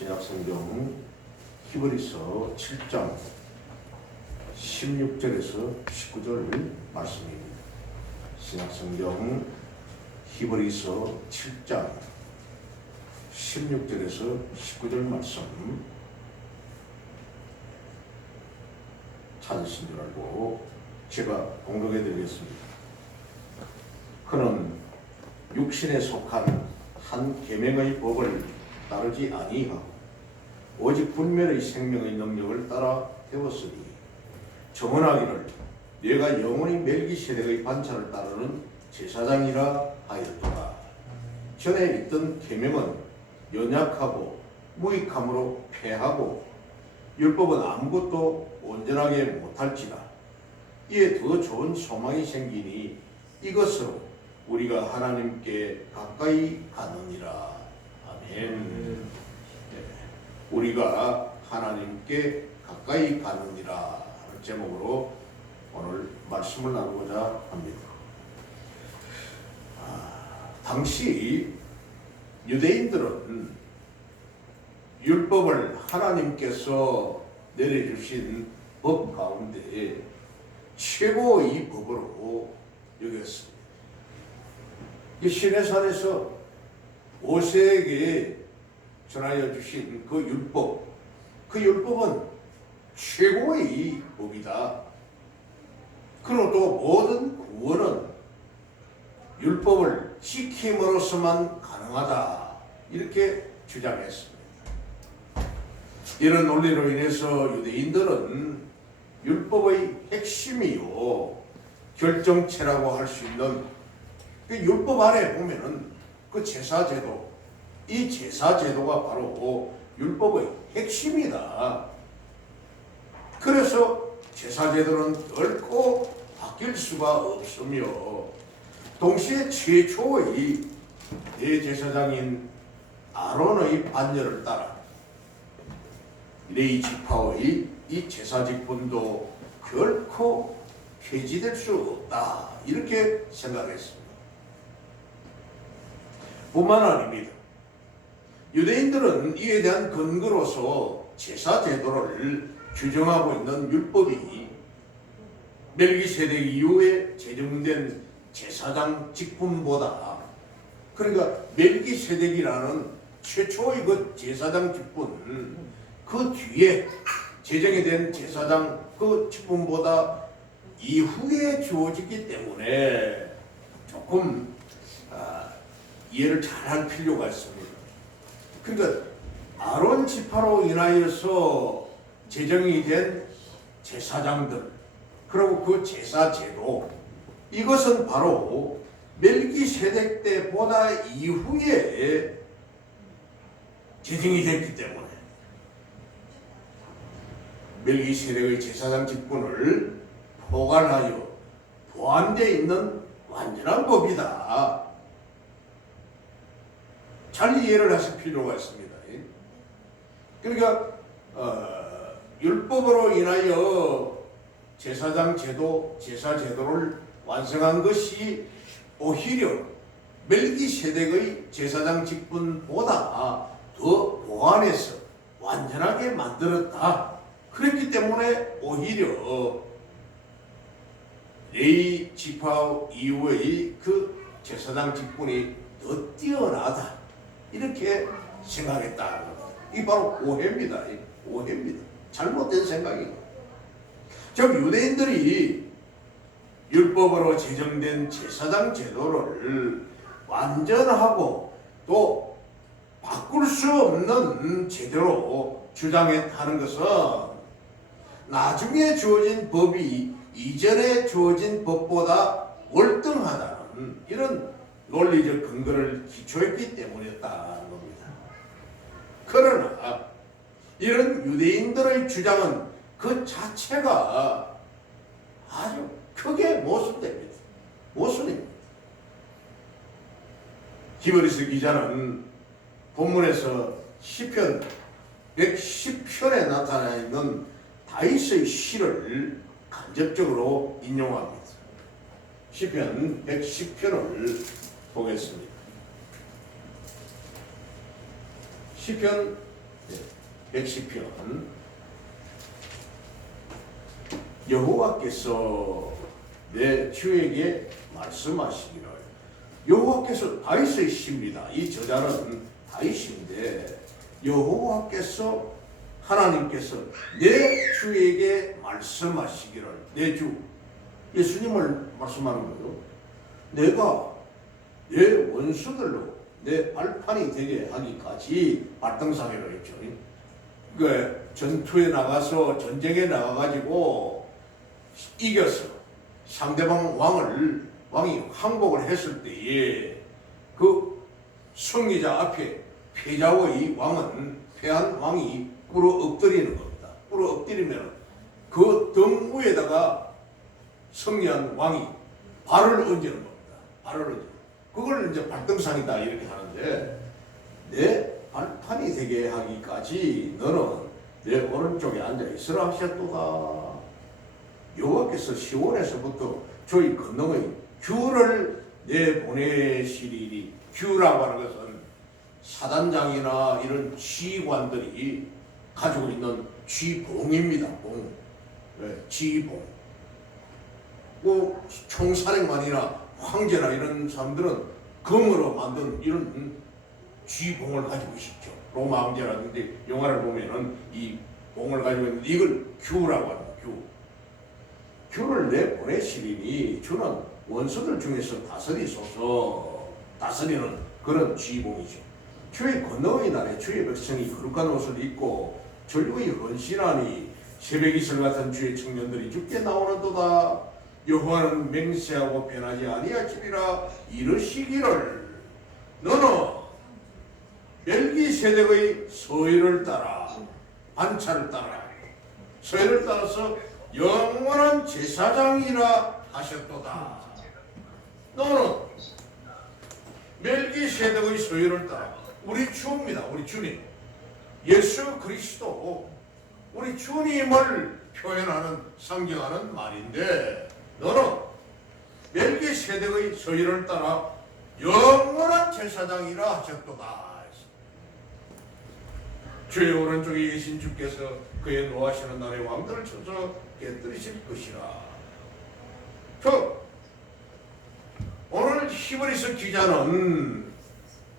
신약성경 히브리서 7장 16절에서 19절 말씀입니다. 신약성경 히브리서 7장 16절에서 19절 말씀 찾으신 줄 알고 제가 공독해 드리겠습니다. 그는 육신에 속한 한 계명의 법을 따르지 아니하고 오직 분별의 생명의 능력을 따라 배웠으니 정언하기를 내가 영원히 멜기세덱의 반차를 따르는 제사장이라 하였더라. 전에 있던 계명은 연약하고 무익함으로 패하고 율법은 아무것도 온전하게 못할지라. 이에 더 좋은 소망이 생기니 이것으로 우리가 하나님께 가까이 가느니라. 아멘. 우리가 하나님께 가까이 가느니라 하는 제목으로 오늘 말씀을 나누고자 합니다. 당시 유대인들은 율법을 하나님께서 내려주신 법 가운데 최고의 법으로 여겼습니다. 이 시내산에서 모세에게 전하여 주신 그 율법은 최고의 법이다. 그리고 모든 구원은 율법을 지킴으로서만 가능하다. 이렇게 주장했습니다. 이런 논리로 인해서 유대인들은 율법의 핵심이요 결정체라고 할 수 있는 그 율법 안에 보면은 그 제사제도, 이 제사제도가 바로 율법의 핵심이다. 그래서 제사제도는 결코 바뀔 수가 없으며 동시에 최초의 대제사장인 아론의 반열을 따라 레위 지파의 이 제사직분도 결코 폐지될 수 없다. 이렇게 생각했습니다. 뿐만 아닙니다. 유대인들은 이에 대한 근거로서 제사제도를 규정하고 있는 율법이 멜기세덱 이후에 제정된 제사장 직분보다, 그러니까 멜기세덱이라는 최초의 그 제사장 직분, 그 뒤에 제정이 된 제사장 그 직분보다 이후에 주어지기 때문에 조금 이해를 잘할 필요가 있습니다. 그러니까 아론 지파로 인하여서 제정이 된 제사장들, 그리고 그 제사제도, 이것은 바로 멜기세덱 때보다 이후에 제정이 됐기 때문에 멜기세덱의 제사장 직분을 포괄하여 보완되어 있는 완전한 법이다. 잘 이해를 하실 필요가 있습니다. 그러니까 율법으로 인하여 제사장 제도, 제사제도를 완성한 것이 오히려 멜기세덱의 제사장 직분보다 더 보완해서 완전하게 만들었다. 그렇기 때문에 오히려 레위 지파 이후의 그 제사장 직분이 더 뛰어나다. 이렇게 생각했다. 이게 바로 오해입니다. 오해입니다. 잘못된 생각이고. 즉 유대인들이 율법으로 제정된 제사장 제도를 완전하고 또 바꿀 수 없는 제도로 주장했다는 것은 나중에 주어진 법이 이전에 주어진 법보다 월등하다는 이런 논리적 근거를 기초했기 때문이었다는 겁니다. 그러나 이런 유대인들의 주장은 그 자체가 아주 크게 모순됩니다. 모순입니다. 히브리서 기자는 본문에서 시편 110편에 나타나 있는 다윗의 시를 간접적으로 인용합니다. 시편 110편을 보겠습니다. 시편 110편. 여호와께서 내 주에게 말씀하시기를. 여호와께서 다윗의 시입니다. 이 저자는 다윗인데 여호와께서 하나님께서 내 주에게 말씀하시기를. 내 주 예수님을 말씀하는 거죠. 내가 내 원수들로 내 발판이 되게 하기까지 발등상이라고 했죠. 그 전투에 나가서 전쟁에 나가가지고 이겨서 상대방 왕이 항복을 했을 때에 그 승리자 앞에 패한 왕이 꿇어 엎드리는 겁니다. 꿇어 엎드리면 그 등 위에다가 승리한 왕이 발을 얹는 겁니다. 발을 얹는. 그걸 이제 발등상이다 이렇게 하는데, 내 발판이 되게 하기까지 너는 내 오른쪽에 앉아 있으라 하셨도다. 여호와께서 시온에서부터 저희 건너의 규를 내보내시리니. 규라고 하는 것은 사단장이나 이런 지휘관들이 가지고 있는 지봉입니다. 봉. 지봉. 뭐 총사령관이나 황제나 이런 사람들은 금으로 만든 이런 쥐봉을 가지고 있죠. 로마 황제라든지 영화를 보면은 이 봉을 가지고 있는데 이걸 규라고 합니다. 규를 내보내시리니 주는 원수들 중에서 다스리는 그런 쥐봉이죠. 주의 건너의 날에 주의 백성이 거룩한 옷을 입고 전류의 헌신하니 새벽이슬 같은 주의 청년들이 죽게 나오는도다. 여호와는 맹세하고 변하지 아니하시리라. 이르시기를 너는 멜기세덱의 서열을 따라 반차를 따라 서열을 따라서 영원한 제사장이라 하셨도다. 너는 멜기세덱의 서열을 따라, 우리 주입니다. 우리 주님 예수 그리스도 우리 주님을 표현하는 상징하는 말인데, 너는 멜기세덱의 서열을 따라 영원한 제사장이라 하셨도다. 주의 오른쪽에 계신 주께서 그의 노하시는 날에 왕들을 쳐서 깨뜨리실 것이라. 오늘 히브리서 기자는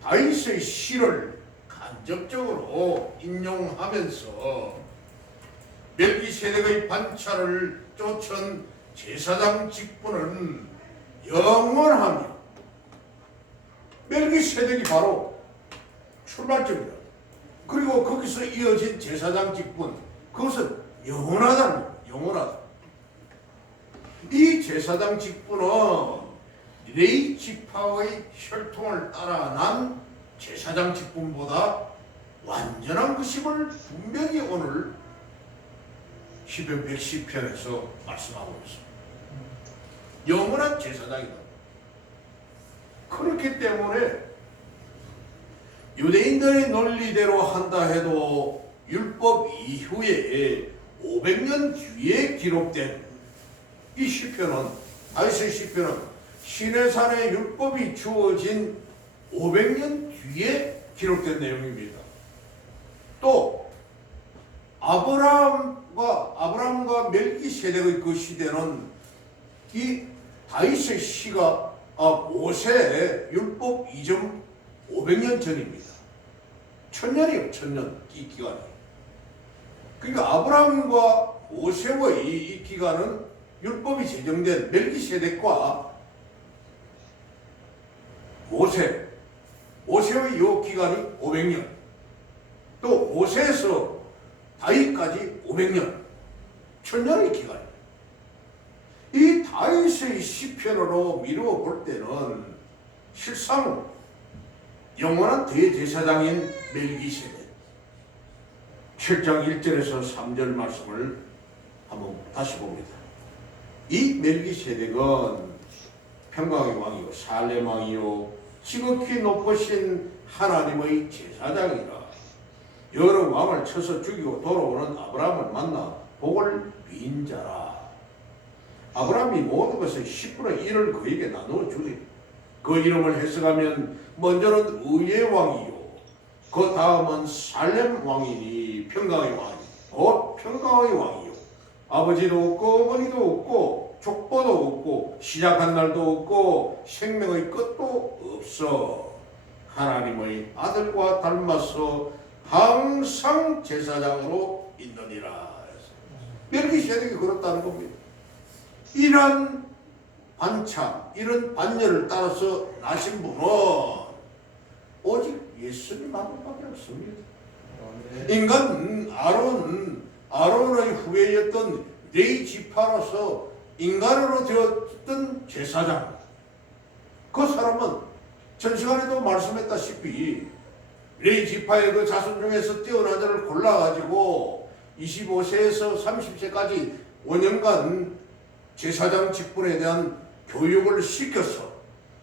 다윗의 시를 간접적으로 인용하면서 멜기세덱의 반차를 쫓은 제사장 직분은 영원하며, 멜기세덱이 바로 출발점이다. 그리고 거기서 이어진 제사장 직분, 그것은 영원하다는 거예요. 영원하다. 이 제사장 직분은 레위 지파의 혈통을 따라 난 제사장 직분보다 완전한 것임을 분명히 오늘 시편 110편에서 말씀하고 있습니다. 영원한 제사장이다. 그렇기 때문에 유대인들의 논리대로 한다 해도 율법 이후에 500년 뒤에 기록된 이 시편은, 다윗의 시편은 시내산의 율법이 주어진 500년 뒤에 기록된 내용입니다. 또 아브라함과 멜기세덱의 그 시대는 이 다윗의 시가 모세의 율법 이전 500년 전입니다. 1000년이에요. 1000년 이 기간이. 그러니까 아브라함과 모세의 이 기간은 율법이 제정된 멜기세덱과 모세의 이 기간이 500년, 또 모세에서 다윗까지 500년, 1000년의 기간입니다. 이 다윗의 시편으로 미루어 볼 때는 실상 영원한 대제사장인 멜기세덱, 7장 1절에서 3절 말씀을 한번 다시 봅니다. 이 멜기세덱은 평강의 왕이요 살렘 왕이요 지극히 높으신 하나님의 제사장이라. 여러 왕을 쳐서 죽이고 돌아오는 아브라함을 만나 복을 빈 자라. 아브라함이 모든 것의 10분의 1을 그에게 나누어 주리. 그 이름을 해석하면 먼저는 의의 왕이요 그 다음은 살렘 왕이니 평강의 왕이 곧 평강의 왕이요. 아버지도 없고 어머니도 없고 족보도 없고 시작한 날도 없고 생명의 끝도 없어. 하나님의 아들과 닮아서 항상 제사장으로 있느니라. 멜기세덱이 그렇다는 겁니다. 이런 반차, 이런 반열을 따라서 나신 분은 오직 예수님 한 분밖에 없습니다. 인간 아론의 후예였던 레위 지파로서 인간으로 되었던 제사장, 그 사람은 전 시간에도 말씀했다시피 레위 지파의 그 자손 중에서 뛰어난 자를 골라가지고 25세에서 30세까지 5년간 제사장 직분에 대한 교육을 시켜서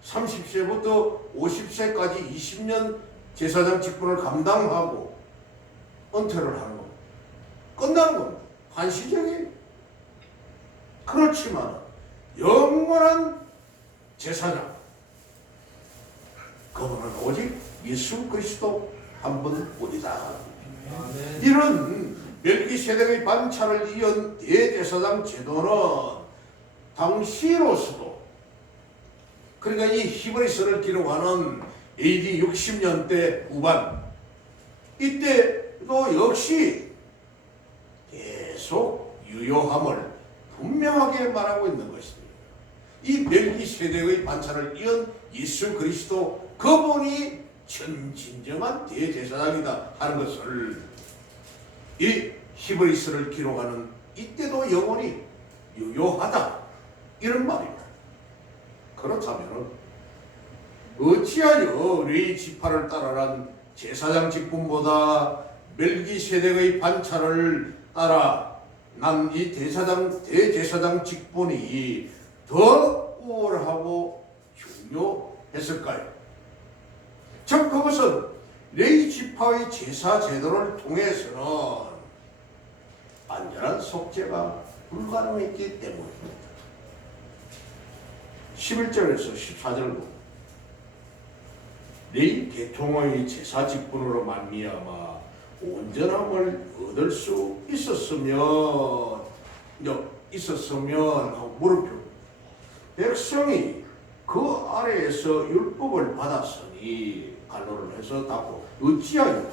30세부터 50세까지 20년 제사장 직분을 감당하고 은퇴를 하는 겁니다. 끝나는 겁니다. 한시적인. 그렇지만 영원한 제사장, 그분은 오직 예수 그리스도 한 분뿐이다. 이런 멜기세덱의 반차를 이은 대제사장 제도는 당시로서도, 그러니까 이 히브리서를 기록하는 AD 60년대 후반, 이때도 역시 계속 유효함을 분명하게 말하고 있는 것입니다. 이 멜기세덱의 반차를 이은 예수 그리스도, 그분이 진정한 대제사장이다 하는 것을 이 히브리서를 기록하는 이때도 영원히 유효하다, 이런 말입니다. 그렇다면 어찌하여 레위 지파를 따라란 제사장 직분보다 멜기세덱의 반차를 따라 난 이 대제사장 직분이 더 우월하고 중요했을까요? 즉 그것은 레위 지파의 제사 제도를 통해서는 완전한 속죄가 불가능했기 때문입니다. 11절에서 14절을 보면 레위 계통의 제사 직분으로 말미암아 온전함을 얻을 수 있었으면 하고 물음표, 백성이 그 아래에서 율법을 받았으니 갈로를 해서 답고 어찌하여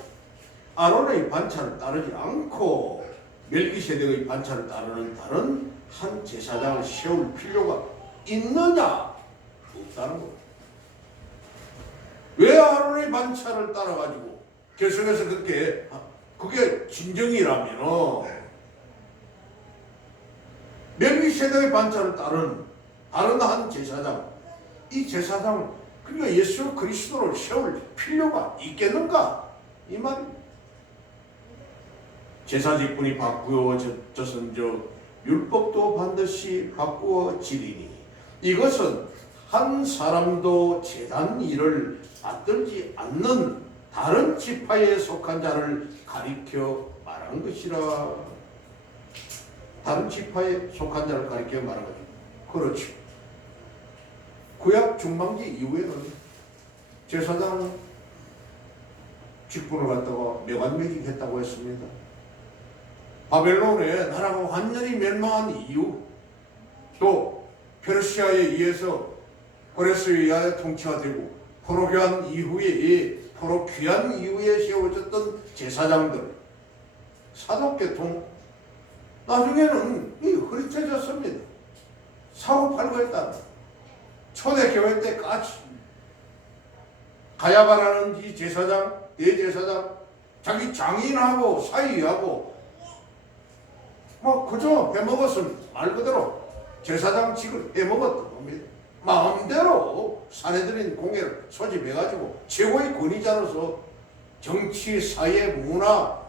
아론의 반차를 따르지 않고 멜기세덱의 반차를 따르는 다른 한 제사장을 세울 필요가 있느냐? 없다는 겁니다. 왜 아론의 반차를 따라가지고 계속해서 그게 진정이라면 멜기세덱의 반차를 따른 다른 한 제사장, 이 제사장, 그러니까 예수 그리스도를 세울 필요가 있겠는가? 이 말입니다. 제사 직분이 바꾸어졌은즉 율법도 반드시 바꾸어지리니 이것은 한 사람도 제단 일을 받들지 않는 다른 지파에 속한 자를 가리켜 말한 것이라. 다른 지파에 속한 자를 가리켜 말한 것이다. 그렇죠. 구약 중반기 이후에는 제사장 직분을 갖다가 매관매직했다고 했습니다. 바벨론의 나라가 완전히 멸망한 이후, 또 페르시아에 의해서 고레스에 의하여 통치가 되고 포로귀환 이후에 세워졌던 제사장들, 사독계통, 나중에는 흐릿해졌습니다. 사고팔고 했다. 초대교회 때까지 가야바라는 이 제사장, 대제사장, 자기 장인하고 사이하고 그저 해먹었으면 말 그대로 제사장직을 해먹었던 겁니다. 마음대로 사내들인 공예를 소집해가지고 최고의 권위자로서 정치, 사회, 문화,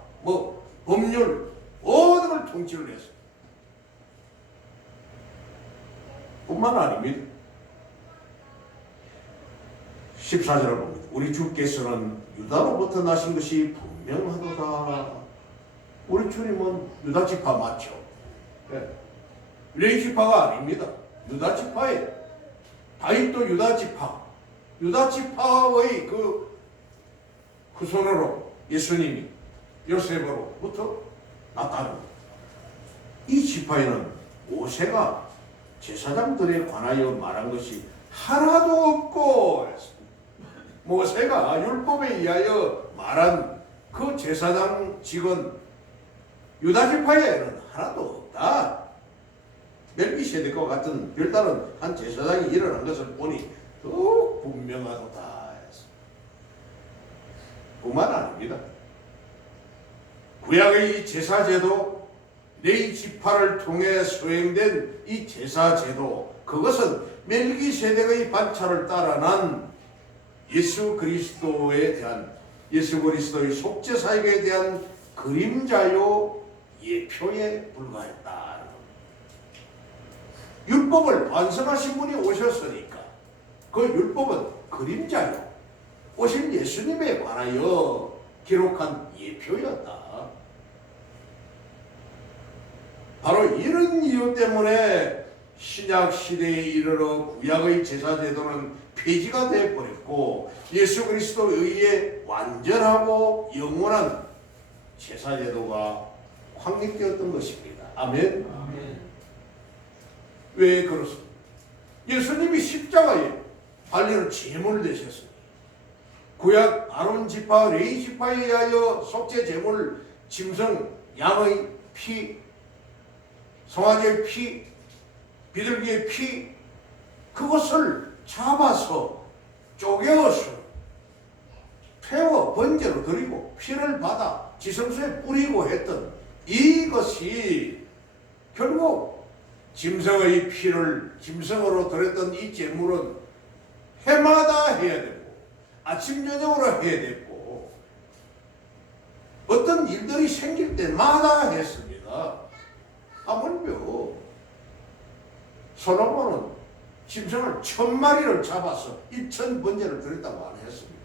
법률 모든 걸 통치를 했어요. 뿐만 아닙니다. 14절을 봅니다. 우리 주께서는 유다로부터 나신 것이 분명하도다. 우리 주님은 유다지파 맞죠? 네. 레위지파가 아닙니다. 유다지파에 다윗도 유다지파의 그 후손으로 예수님이 요셉으로부터 나타납니다. 이 지파에는 모세가 제사장들에 관하여 말한 것이 하나도 없고, 모세가 율법에 의하여 말한 그 제사장 직은 유다 지파에는 하나도 없다. 멜기세덱과 같은 별다른 한 제사장이 일어난 것을 보니 더욱 분명하도다. 뿐만 아닙니다. 구약의 이 제사제도, 레위 지파를 통해 수행된 이 제사제도, 그것은 멜기세덱의 반차를 따라 난 예수 그리스도의 속죄사역에 대한 그림자요 예표에 불과했다. 율법을 완성하신 분이 오셨으니까 그 율법은 그림자요, 오신 예수님에 관하여 기록한 예표였다. 바로 이런 이유 때문에 신약 시대에 이르러 구약의 제사제도는 폐지가 되어버렸고 예수 그리스도에 의해 완전하고 영원한 제사제도가 확립되었던 것입니다. 아멘. 아멘. 왜 그렇습니까? 예수님이 십자가에 달리는 제물 되셨습니다. 구약 아론 지파, 레위 지파에 의하여 속죄 제물, 짐승, 양의 피, 송아지의 피, 비둘기의 피, 그것을 잡아서 쪼개어서 태워 번제로 드리고 피를 받아 지성소에 뿌리고 했던 이것이 결국 짐승의 피를 짐승으로 드렸던 이 제물은 해마다 해야 되고 아침 저녁으로 해야 되고 어떤 일들이 생길 때마다 했습니다. 하물며 솔로몬은 짐승을 1000마리를 잡아서 1000번제를 드렸다고 안 했습니다.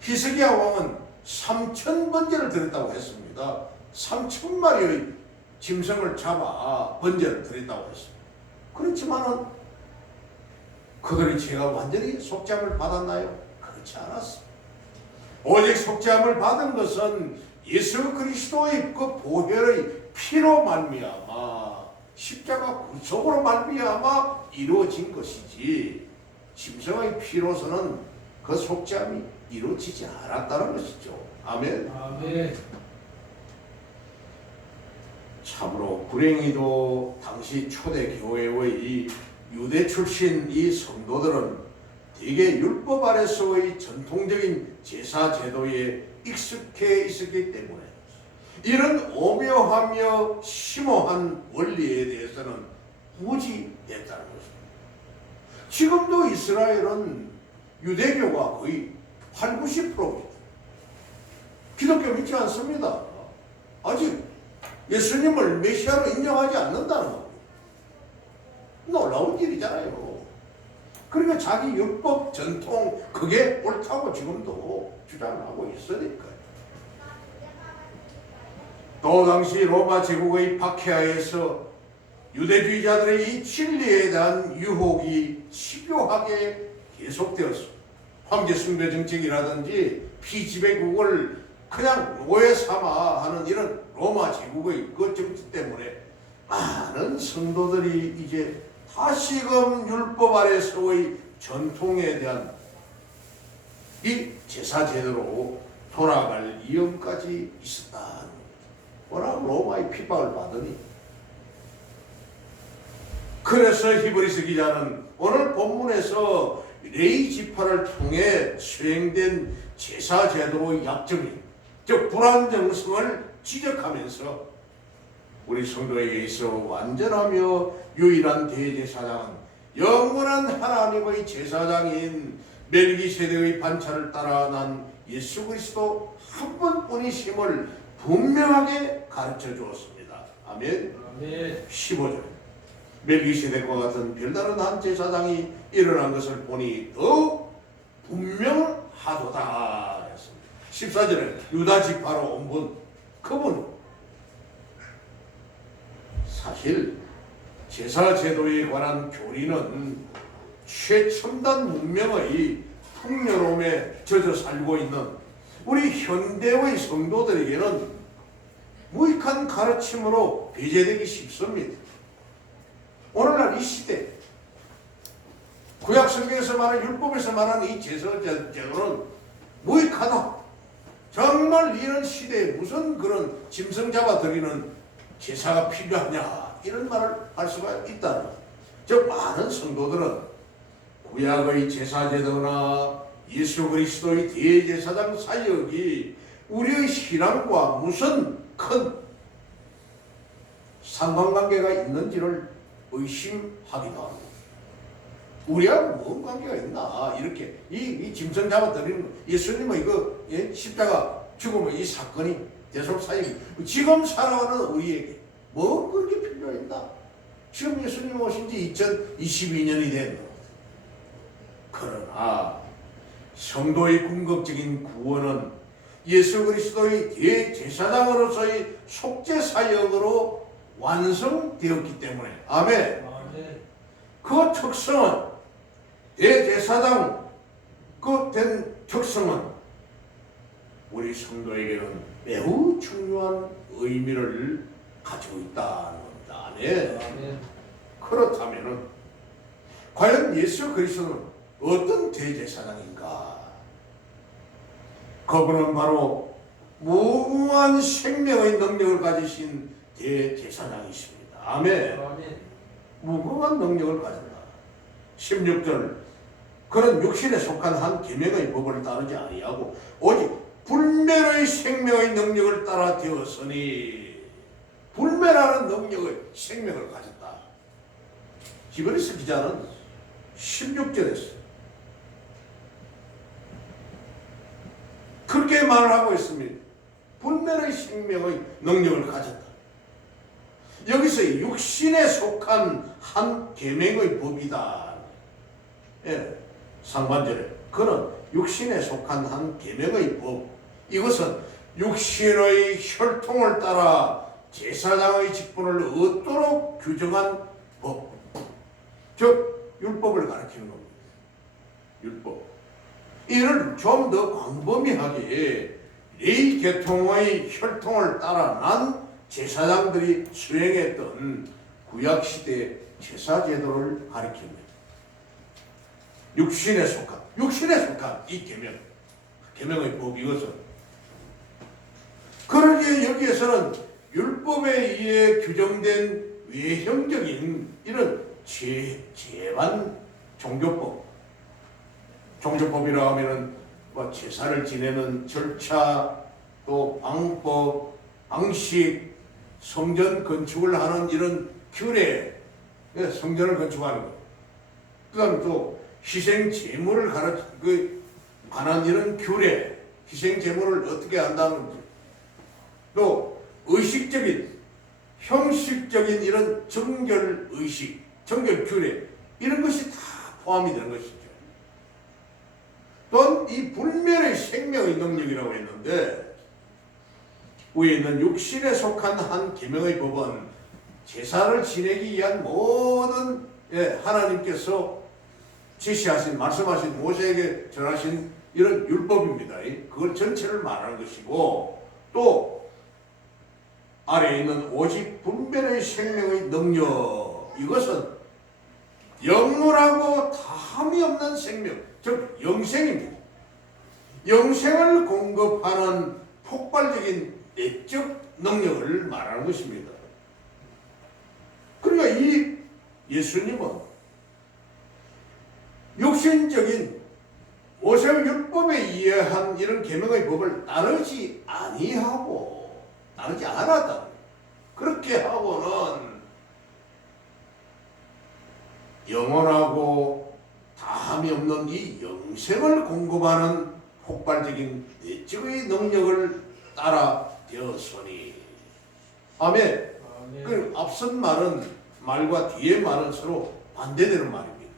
히스기야 왕은 3000번제를 드렸다고 했습니다. 3000마리의 짐승을 잡아 번제를 드렸다고 했습니다. 그렇지만은 그들이 제가 완전히 속죄함을 받았나요? 그렇지 않았습니다. 오직 속죄함을 받은 것은 예수 그리스도의 그 보혈의 피로 말미암아 십자가 구속으로 말미암아 이루어진 것이지 짐승의 피로서는 그 속죄함이 이루어지지 않았다는 것이죠. 아멘. 아멘. 참으로 불행히도 당시 초대 교회의 유대 출신 이 성도들은 대개 율법 아래서의 전통적인 제사 제도에 익숙해 있었기 때문에 이런 오묘하며 심오한 원리에 대해서는 무지했다는 것입니다. 지금도 이스라엘은 유대교가 거의 80~90%입니다. 기독교 믿지 않습니다. 아직 예수님을 메시아로 인정하지 않는다는 겁니다. 놀라운 일이잖아요. 그러니까 자기 율법 전통 그게 옳다고 지금도 주장하고 있으니까요. 또 당시 로마 제국의 박해하에서 유대주의자들의 이 진리에 대한 유혹이 집요하게 계속되었습니다. 황제 숭배 정책이라든지 피지배국을 그냥 노예 삼아 하는 이런 로마 제국의 그 정치 때문에 많은 성도들이 이제 다시금 율법 아래서의 전통에 대한 이 제사 제도로 돌아갈 위험까지 있었다. 워낙 로마의 핍박을 받으니. 그래서 히브리서 기자는 오늘 본문에서 레위 지파를 통해 수행된 제사 제도의 약점인 즉 불안정성을 지적하면서 우리 성도에게 있어 완전하며 유일한 대제사장은 영원한 하나님의 제사장인 멜기세덱의 반차를 따라 난 예수 그리스도 한 분뿐이심을 분명하게 가르쳐 주었습니다. 아멘. 아멘. 15절 멜기세덱과 같은 별다른 한 제사장이 일어난 것을 보니 더욱 분명하도다 했습니다. 14절에 유다 지파로 온 분, 그분 사실 제사 제도에 관한 교리는 최첨단 문명의 풍요로움에 젖어 살고 있는 우리 현대의 성도들에게는 무익한 가르침으로 배제되기 쉽습니다. 오늘날 이 시대 구약 성경에서 말하는 율법에서 말하는 이 제도는 무익하다. 정말 이런 시대에 무슨 그런 짐승 잡아 드리는 제사가 필요하냐 이런 말을 할 수가 있다는 거죠. 즉 많은 성도들은 구약의 제사제도나 예수 그리스도의 대제사장 사역이 우리의 신앙과 무슨 큰 상관관계가 있는지를 의심하기도 합니다. 우리하고 뭔 관계가 있나 이렇게 이 짐승 잡아 드리는 거, 예수님의 그 십자가 죽음의 이 사건이 대속 사역이 지금 살아가는 우리에게 뭐 그렇게 필요했나? 지금 예수님 오신 지 2022년이 된 거. 그러나 성도의 궁극적인 구원은 예수 그리스도의 대제사장으로서의 속죄 사역으로 완성되었기 때문에 아멘. 그 특성은 대제사장 그 된 특성은 우리 성도에게는 매우 중요한 의미를 가지고 있다는 겁니다. 아멘. 그렇다면 과연 예수 그리스도는 어떤 대제사장인가? 그분은 바로 무궁한 생명의 능력을 가지신 대제사장이십니다. 아멘. 무궁한 능력을 가진다. 16절 그는 육신에 속한 한 계명의 법을 따르지 아니하고 오직 불멸의 생명의 능력을 따라 되었으니 불멸하는 능력의 생명을 가졌다. 히브리서 기자는 16절에서 그렇게 말을 하고 있습니다. 불멸의 생명의 능력을 가졌다. 여기서 육신에 속한 한 계명의 법이다. 예, 상반절에 그는 육신에 속한 한 계명의 법. 이것은 육신의 혈통을 따라 제사장의 직분을 얻도록 규정한 법. 즉 율법을 가리키는 겁니다. 율법. 이를 좀 더 광범위하게 레위 계통의 혈통을 따라 난 제사장들이 수행했던 구약시대 제사제도를 가리킵니다. 육신에 속한 이 계명의 법 이것은 그러기에 여기에서는 율법에 의해 규정된 외형적인 이런 제반 종교법이라고 하면은 뭐 제사를 지내는 절차 또 방법 방식 성전 건축을 하는 이런 규례 성전을 건축하는 것 그다음 또 희생 제물을 관한 이런 규례 희생 제물을 어떻게 한다는지 또 의식적인 형식적인 이런 정결 의식 정결 규례 이런 것이 다 포함이 되는 것이죠. 또한 이 불멸의 생명의 능력이라고 했는데 위에 있는 육신에 속한 한 계명의 법은 제사를 지내기 위한 모든 하나님께서 지시하신 말씀하신 모세에게 전하신 이런 율법입니다. 그걸 전체를 말하는 것이고 또 아래에 있는 오직 분별의 생명의 능력 이것은 영원하고 다함이 없는 생명 즉 영생입니다. 영생을 공급하는 폭발적인 내적 능력을 말하는 것입니다. 그러니까 이 예수님은 육신적인 모세의 율법에 의한 이런 계명의 법을 따르지 않았다. 그렇게 하고는 영원하고 다함이 없는 이 영생을 공급하는 폭발적인 내적의 능력을 따라 되었으니 아멘. 그 앞선 말과 뒤의 말은 서로 반대되는 말입니다.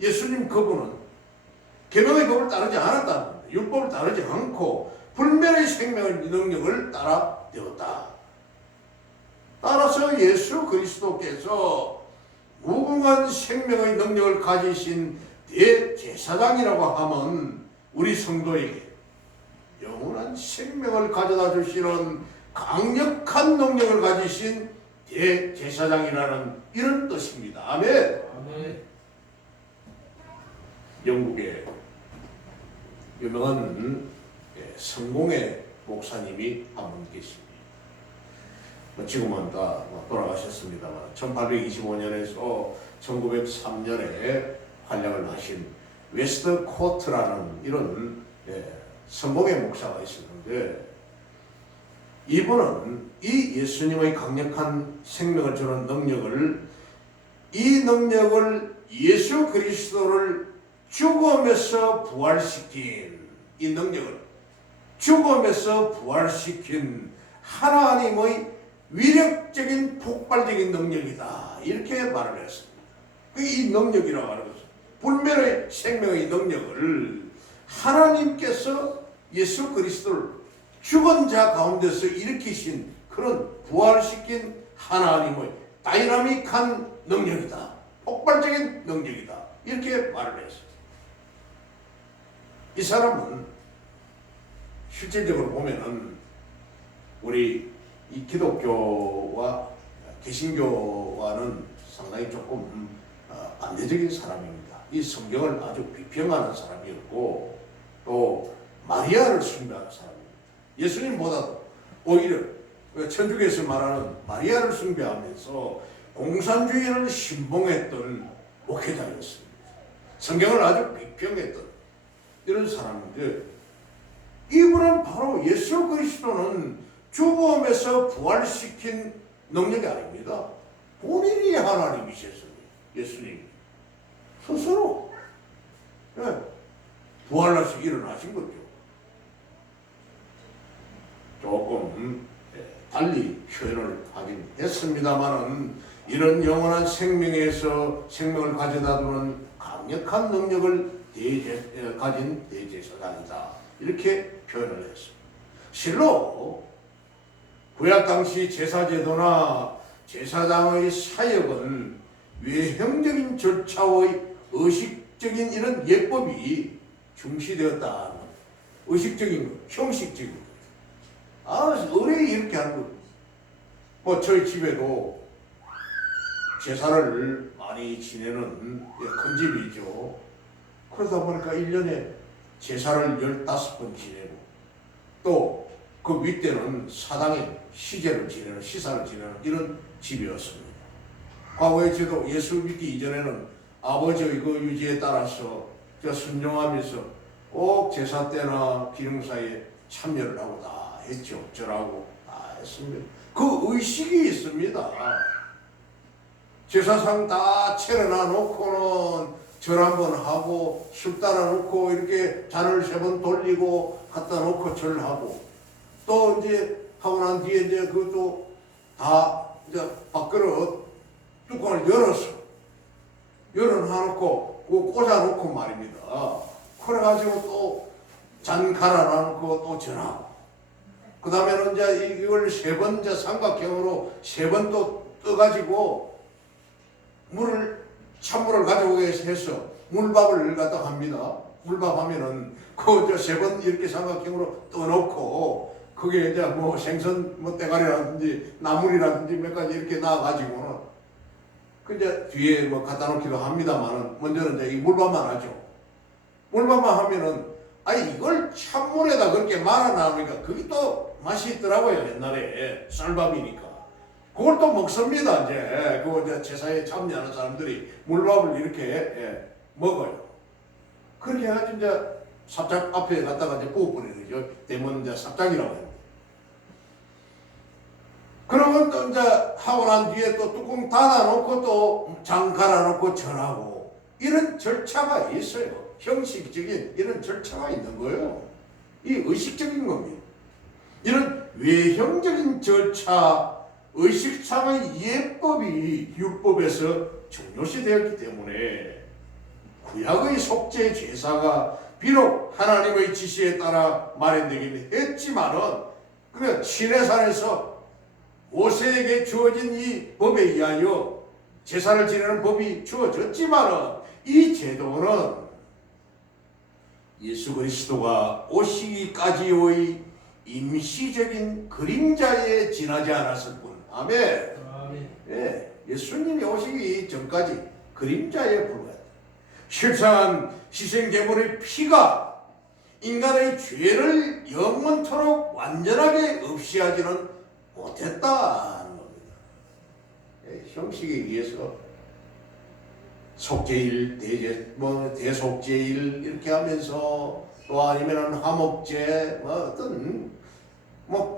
예수님 그분은 계명의 법을 따르지 않았다. 율법을 따르지 않고 불멸의 생명의 능력을 따라 되었다. 따라서 예수 그리스도께서 무궁한 생명의 능력을 가지신 대제사장이라고 하면 우리 성도에게 영원한 생명을 가져다 주시는 강력한 능력을 가지신 대제사장이라는 이런 뜻입니다. 아멘. 아멘. 영국의 유명한 성공의 목사님이 한 분 계십니다. 지금은 다 돌아가셨습니다만 1825년에서 1903년에 활약을 하신 웨스트 코트라는 이런 성공의 목사가 있었는데, 이분은 이 예수님의 강력한 생명을 주는 이 능력을 예수 그리스도를 죽음에서 부활시킨, 이 능력을 죽음에서 부활시킨 하나님의 위력적인 폭발적인 능력이다, 이렇게 말을 했습니다. 이 능력이라고 하는 것은 불멸의 생명의 능력을 하나님께서 예수 그리스도를 죽은 자 가운데서 일으키신 그런 부활시킨 하나님의 다이나믹한 능력이다, 폭발적인 능력이다, 이렇게 말을 했어요. 이 사람은 실질적으로 보면은 우리 이 기독교와 개신교와는 상당히 조금 반대적인 사람입니다. 이 성경을 아주 비평하는 사람이었고, 또 마리아를 숭배하는 사람입니다. 예수님보다도 오히려 천주교에서 말하는 마리아를 숭배하면서 공산주의를 신봉했던 목회자였습니다. 성경을 아주 비평했던 이런 사람인데, 이분은 바로 예수 그리스도는 죽음에서 부활시킨 능력이 아닙니다. 본인이 하나님이셨습니다. 예수님 스스로 부활하시 일어나신 거죠. 조금 달리 표현을 하긴 했습니다만은 이런 영원한 생명에서 생명을 가져다 두는 강력한 능력을 가진 대제사장이다, 이렇게 표현을 했습니다. 실로 구약 당시 제사제도나 제사장의 사역은 외형적인 절차의 의식적인 이런 예법이 중시되었다. 의식적인 것, 형식적인 것. 의뢰 이렇게 하는 것. 뭐 저희 집에도 제사를 많이 지내는 큰 집이죠. 그러다 보니까 1년에 제사를 15번 지내고, 또 그 윗대는 사당에 시제를 지내는, 시사를 지내는 이런 집이었습니다. 과거에 저도 예수 믿기 이전에는 아버지의 그 유지에 따라서 순종하면서 꼭 제사 때나 기능사에 참여를 하고 다 했죠. 절하고 다 했습니다. 그 의식이 있습니다. 제사상 다 차려놔 놓고는 절 한번 하고 술 따라 놓고 이렇게 잔을 3번 돌리고 갖다 놓고 절하고, 또 이제 하고 난 뒤에 이제 그것도 다 이제 밥그릇 뚜껑을 열어놓고 그 꽂아놓고 말입니다. 그래가지고 또 잔 갈아놓고 또 전하고, 그 다음에는 이제 이걸 3번 이제 삼각형으로 3번 또 떠가지고 찬물을 가져오게 해서 물밥을 갖다 합니다. 물밥 하면은 그 3번 이렇게 삼각형으로 떠놓고, 그게 이제 뭐 생선 뭐 대가리라든지 나물이라든지 몇 가지 이렇게 놔가지고는 그 이제 뒤에 뭐 갖다 놓기도 합니다만은 먼저는 이제 이 물밥만 하죠. 물밥만 하면은 이걸 찬물에다 그렇게 말아놔보니까 그게 또 맛이 있더라고요. 옛날에 쌀밥이니까. 그걸 또 먹습니다. 이제 그거 이제 제사에 참여하는 사람들이 물밥을 이렇게 먹어요. 그렇게 해가지고 이제 삽작 앞에 갖다가 이제 부어버리는 거죠. 대문 이제 삽작이라고 합니다. 그러면 또 이제 하고 난 뒤에 또 뚜껑 닫아놓고 또 장 갈아놓고 전하고, 이런 절차가 있어요. 형식적인 이런 절차가 있는 거예요. 이 의식적인 겁니다. 이런 외형적인 절차, 의식상의 예법이 율법에서 중요시되었기 때문에 구약의 속죄 제사가 비록 하나님의 지시에 따라 마련되긴 했지만은, 그러니까 시내산에서 모세에게 주어진 이 법에 의하여 제사를 지내는 법이 주어졌지만은, 이 제도는 예수 그리스도가 오시기까지의 임시적인 그림자에 지나지 않았을 뿐. 아멘. 예, 예수님이 오시기 전까지 그림자에 불과했다. 실상은 희생제물의 피가 인간의 죄를 영원토록 완전하게 없이하지는 못했다는 겁니다. 예, 형식에 의해서 속죄일, 대속죄일 이렇게 하면서 또 아니면 화목제, 어떤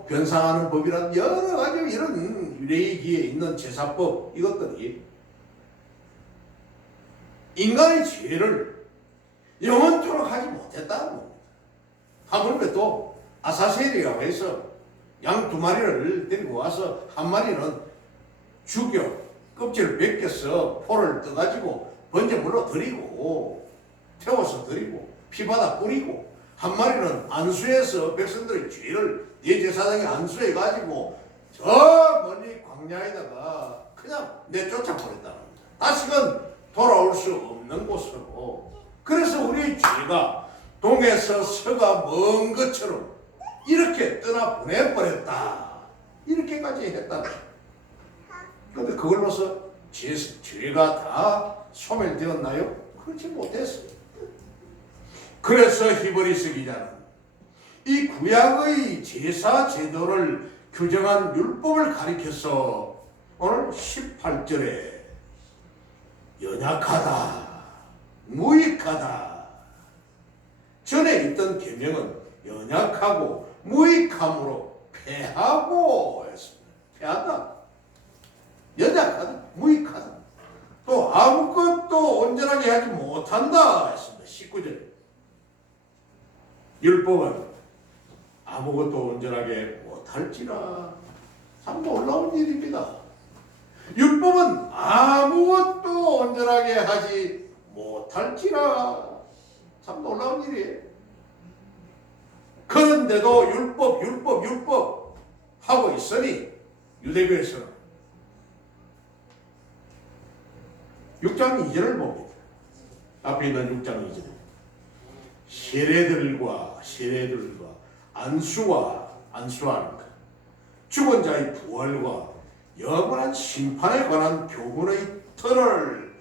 변상하는 법이란 여러 가지 이런 유래기에 있는 제사법, 이것들이 인간의 죄를 영원토록 하지 못했다는 겁니다. 하물며 또 아사셀이라고 해서 양 2마리를 데리고 와서 한 마리는 죽여 껍질을 벗겨서 포를 떠가지고 번제물로 드리고 태워서 드리고 피바다 뿌리고, 한 마리는 안수해서 백성들의 죄를 대제사장이 안수해가지고 저 멀리 광야에다가 그냥 내쫓아 버렸다는 겁니다. 다시는 돌아올 수 없는 곳으로. 그래서 우리의 죄가 동에서 서가 먼 것처럼 이렇게 떠나 보내버렸다, 이렇게까지 했다는 거예요. 그런데 그걸로서 죄가 다 소멸되었나요? 그렇지 못했어요. 그래서 히브리서 기자는 이 구약의 제사 제도를 규정한 율법을 가리켜서 오늘 18절에 연약하다, 무익하다, 전에 있던 계명은 연약하고 무익함으로 패하고 했습니다. 패하다, 연약하다, 무익하다, 또 아무것도 온전하게 하지 못한다 했습니다. 19절. 율법은 아무것도 온전하게 못할지라. 참 놀라운 일입니다. 율법은 아무것도 온전하게 하지 못할지라. 참 놀라운 일이에요. 그런데도 율법 하고 있으니 유대교에서는 6장 2절을 봅니다. 앞에 있는 6장 2절. 세례들과 안수하는 것, 죽은 자의 부활과 영원한 심판에 관한 교훈의 틀을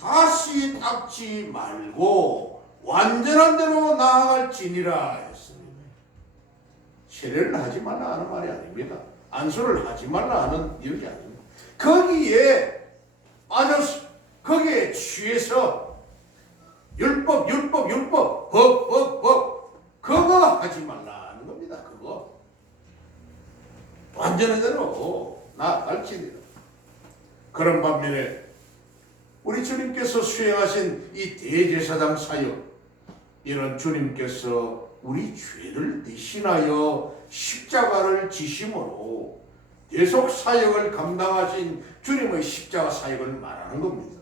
다시 닦지 말고 완전한 대로 나아갈지니라 했습니다. 세례를 하지 말라 하는 말이 아닙니다. 안수를 하지 말라 하는 일이 아닙니다. 거기에 빠져서, 거기에 취해서 율법, 법, 그거 하지 말라는 겁니다. 그거 완전한 대로 나아갈지니라. 그런 반면에 우리 주님께서 수행하신 이 대제사장 사역, 이런 주님께서 우리 죄를 대신하여 십자가를 지심으로 대속 사역을 감당하신 주님의 십자가 사역을 말하는 겁니다.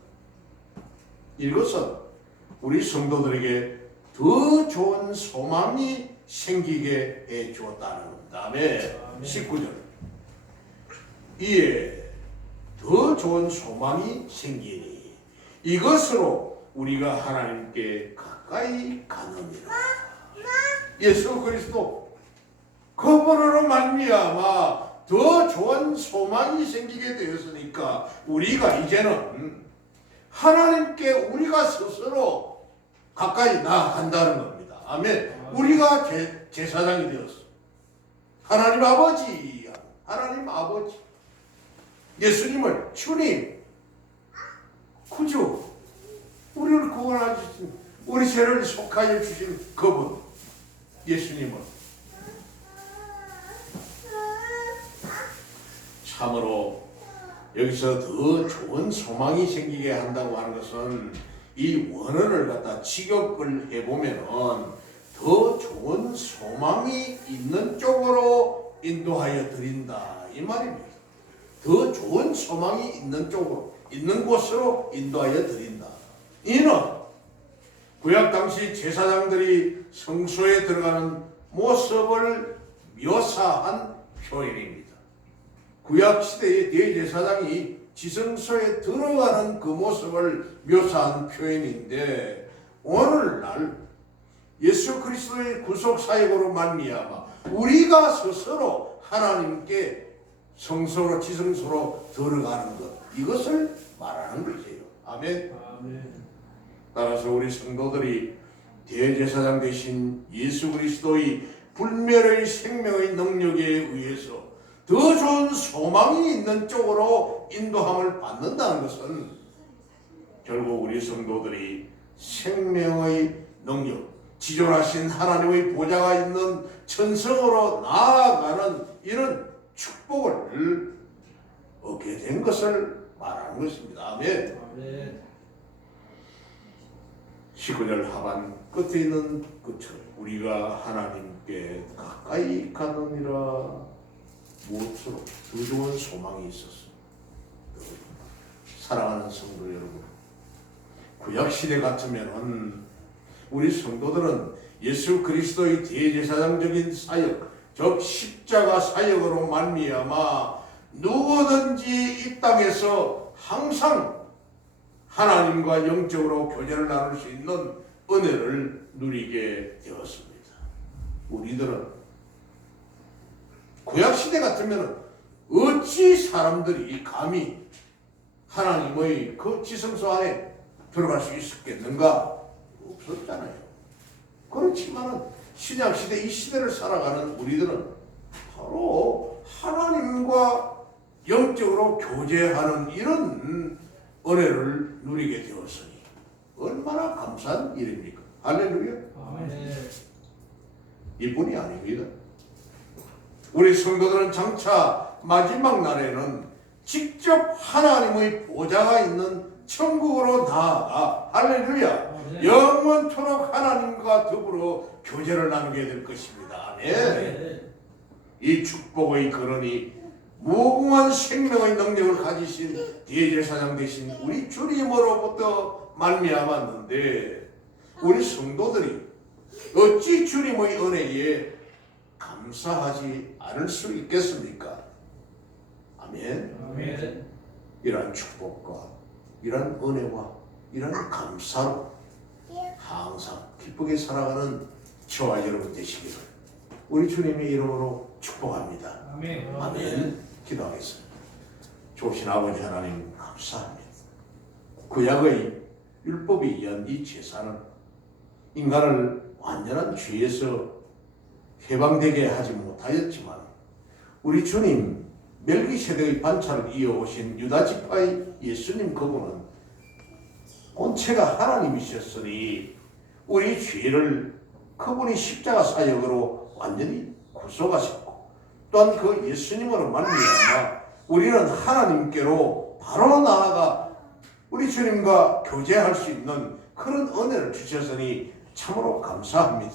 이것은 우리 성도들에게 더 좋은 소망이 생기게 해 주었다는 겁니다. 다음에 19절. 이에 더 좋은 소망이 생기니 이것으로 우리가 하나님께 가까이 가느니라. 예수 그리스도 그분으로 말미암아 더 좋은 소망이 생기게 되었으니까 우리가 이제는 하나님께 우리가 스스로 가까이 나아간다는 겁니다. 아멘. 우리가 제사장이 되었어. 하나님 아버지, 예수님을 주님, 구주, 우리를 구원해 주신, 우리 죄를 속하여 주신 그분, 예수님을 참으로 여기서 더 좋은 소망이 생기게 한다고 하는 것은 이 원어를 갖다 직역을 해보면은 더 좋은 소망이 있는 쪽으로 인도하여 드린다, 이 말입니다. 더 좋은 소망이 있는 쪽으로, 있는 곳으로 인도하여 드린다. 이는 구약 당시 제사장들이 성소에 들어가는 모습을 묘사한 표현입니다. 구약 시대의 대제사장이 지성소에 들어가는 그 모습을 묘사한 표현인데, 오늘날 예수 그리스도의 구속 사역으로 말미암아 우리가 스스로 하나님께 성소로 지성소로 들어가는 것, 이것을 말하는 것이에요. 아멘. 따라서 우리 성도들이 대제사장 되신 예수 그리스도의 불멸의 생명의 능력에 의해서 더 좋은 소망이 있는 쪽으로 인도함을 받는다는 것은 결국 우리 성도들이 생명의 능력, 지존하신 하나님의 보좌가 있는 천성으로 나아가는 이런 축복을 얻게 된 것을 말하는 것입니다. 아멘. 19절 하반 끝에 있는 것처럼 우리가 하나님께 가까이 가느니라. 무엇으로? 더 좋은 소망이 있었어. 사랑하는 성도 여러분, 구약시대 같으면 우리 성도들은 예수 그리스도의 대제사장적인 사역, 즉 십자가 사역으로 말미암아 누구든지 이 땅에서 항상 하나님과 영적으로 교제를 나눌 수 있는 은혜를 누리게 되었습니다. 우리들은 구약시대 같으면 어찌 사람들이 감히 하나님의 그 지성소 안에 들어갈 수 있었겠는가? 없었잖아요. 그렇지만은 신약시대 이 시대를 살아가는 우리들은 바로 하나님과 영적으로 교제하는 이런 은혜를 누리게 되었으니 얼마나 감사한 일입니까? 할렐루야. 이뿐이 아닙니다. 우리 성도들은 장차 마지막 날에는 직접 하나님의 보좌가 있는 천국으로 나아가 할렐루야 영원토록 하나님과 더불어 교제를 나누게 될 것입니다. 아멘. 이 축복의 근원이 무궁한 생명의 능력을 가지신 대제사장 되신 우리 주님으로부터 말미암았는데 우리 성도들이 어찌 주님의 은혜에 감사하지 않을 수 있겠습니까? 아멘. 이러한 축복과 이러한 은혜와 이러한 감사로 항상 기쁘게 살아가는 저와 여러분 되시기를 우리 주님의 이름으로 축복합니다. 아멘. 기도하겠습니다. 좋으신 아버지 하나님 감사합니다. 구약의 율법에 의한 이 제사는 인간을 완전한 죄에서 해방되게 하지 못하였지만 우리 주님 멜기세덱의 반차를 이어오신 유다지파의 예수님 그분은 본체가 하나님이셨으니 우리 죄를 그분이 십자가 사역으로 완전히 구속하셨고 또한 그 예수님으로 말미암아 우리는 하나님께로 바로 나아가 우리 주님과 교제할 수 있는 그런 은혜를 주셨으니 참으로 감사합니다.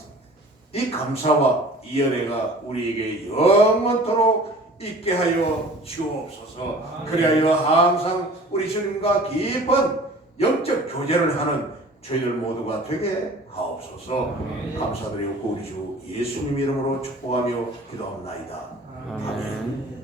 이 감사와 이 은혜가 우리에게 영원토록 있게 하여 주옵소서. 그리하여 항상 우리 주님과 깊은 영적 교제를 하는 저희들 모두가 되게 하옵소서. 감사드리고 우리 주 예수님 이름으로 축복하며 기도합나이다. 아멘.